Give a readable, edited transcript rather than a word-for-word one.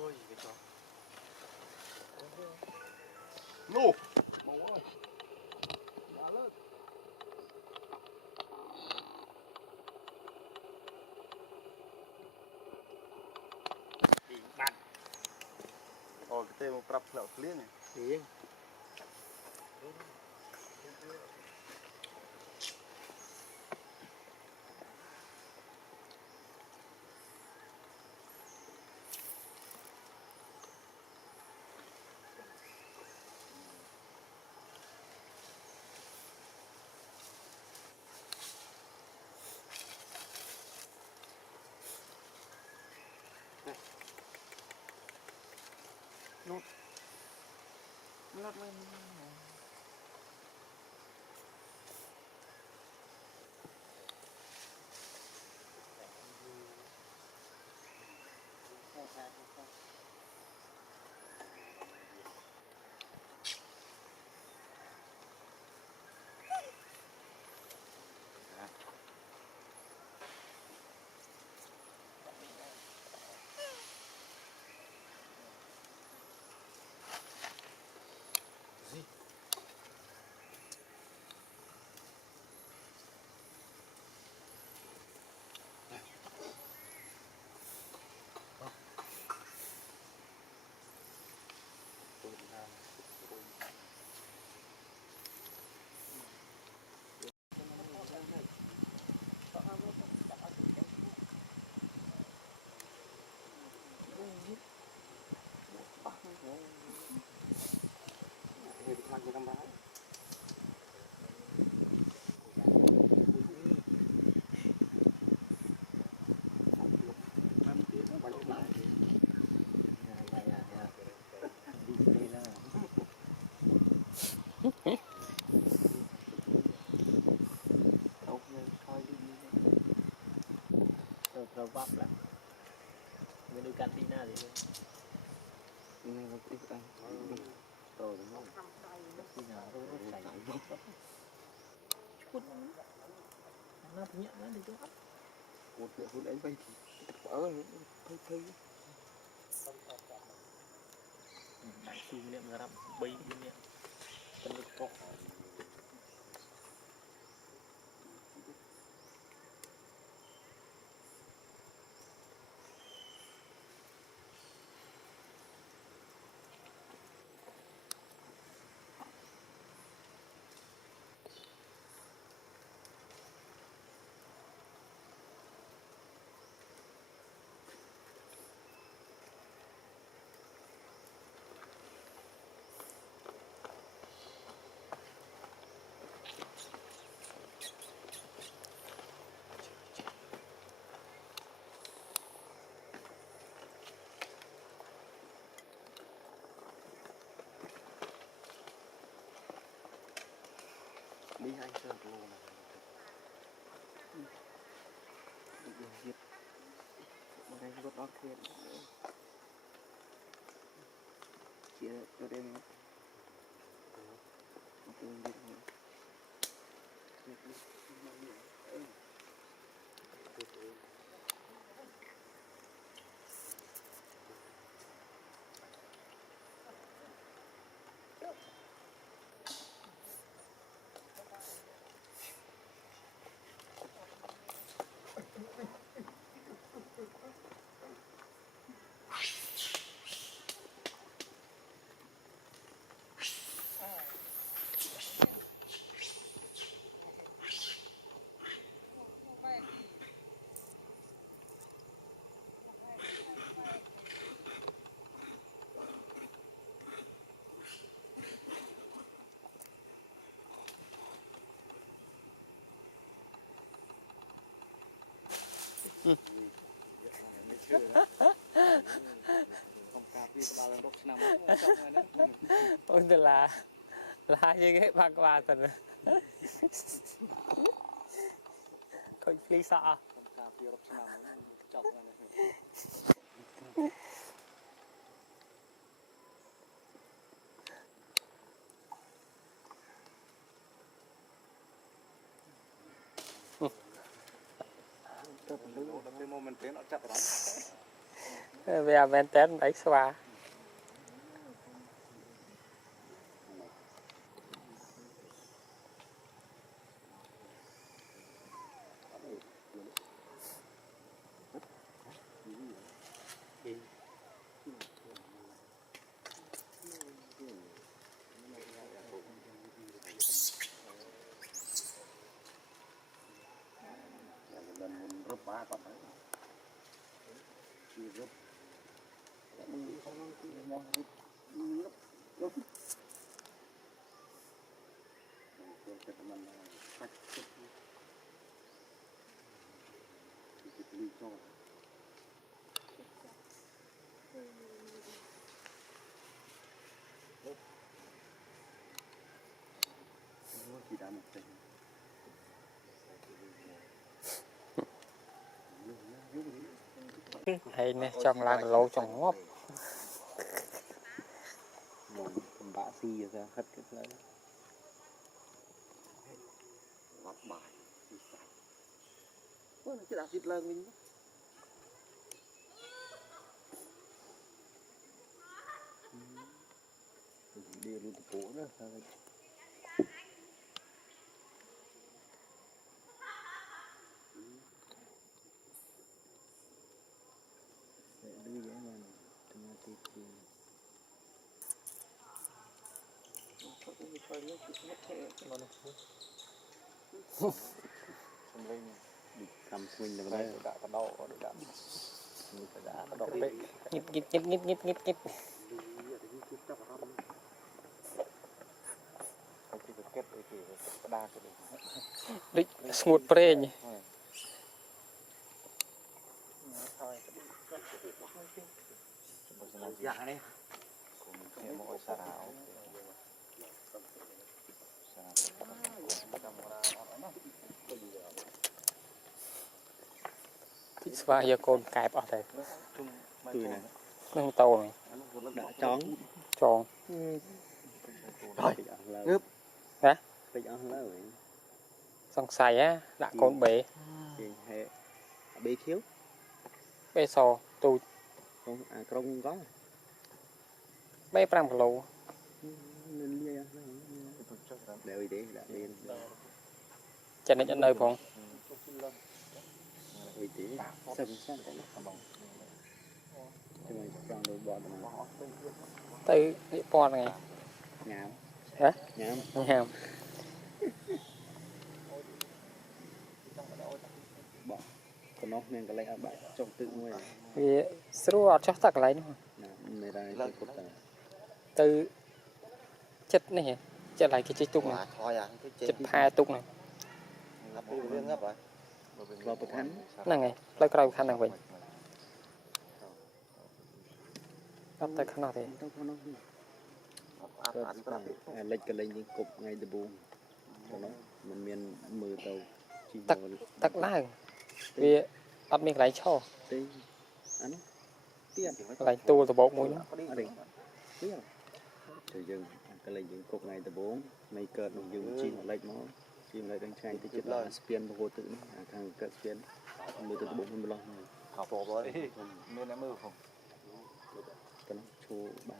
ôi cái chó Nô. Màu ơi. Má lên. đi bạn Ồ, cái tên một prap lạo clear này. đi lót lót lên thì bị mang cái camera rồi vấp lại mình đi cantina thì này nó ít anh rồi đúng không khi nào nó chảy chút nó nhẹ nó đi chỗ một triệu phút anh bay thì ở thấy đại su niệm ra bay niệm chân lực cọ đi anh sơn luôn này đi giết một cái gốt óc thiệt chia cho đêm một cái giết nữa không cà phê bao lần đốt năm ôi từ là như cái bạc bà tần coi pli sợ không cà phê đốt năm chọc này cái moment nó chặt lắm về à bên tên đấy xóa lần một rớp ba con đấy rớp chỉ đã một tình hay nè trong làng lâu trong ngóp bạ xì ra hết cái lấy lắp bài nó chỉ đặt thịt lần mình đi luôn từ cũ đó sao đi vậy mà tụi thì cầm swing là đây đã có đau đã đau đấy nhịp cái kết cái đa cái đích smooth pre nhỉ dạ đấy cùng mỗi xà rào thích xóa giờ con cài bỏ đây từ này nó tàu này đã trắng tròn rồi ngớp hả bây giờ là rồi xong xài á đã con bể hệ bê khiếu bể sò tôi không không có bể 5 kg đều đi đã đi cho nên nơi phong uy tín sân sang cái bóng cho mình trong đôi bọt mà từ địa pon này nhám hả nhám nhàm bỏ còn nó nên cái lấy bạn trong tự người vì sưu cho tắc lấy nữa người ta lên cột tờ từ chất này chất lại cái chiếc tung này thôi à chất 2 tung này ngấp đi riêng ngấp rồi vào bậc hắn là ngày lấy cái khăn nào vậy ngấp tay khăn nào thì lấy cái lấy những cục ngay từ buông cho nó mình miền mưa tàu tắc lá vì ăn miếng lấy cho tí ăn tiền lấy tua từ bộ mũi nó ở đây tiền thì dừng cái lấy những cục ngay từ buông mấy cơn nó dùng chim lấy nó chim lấy đánh tranh thì chết là spiên vô tự thằng cận spiên mưa từ bộ mình lo học bộ rồi nên em mưa không cái nó chua ba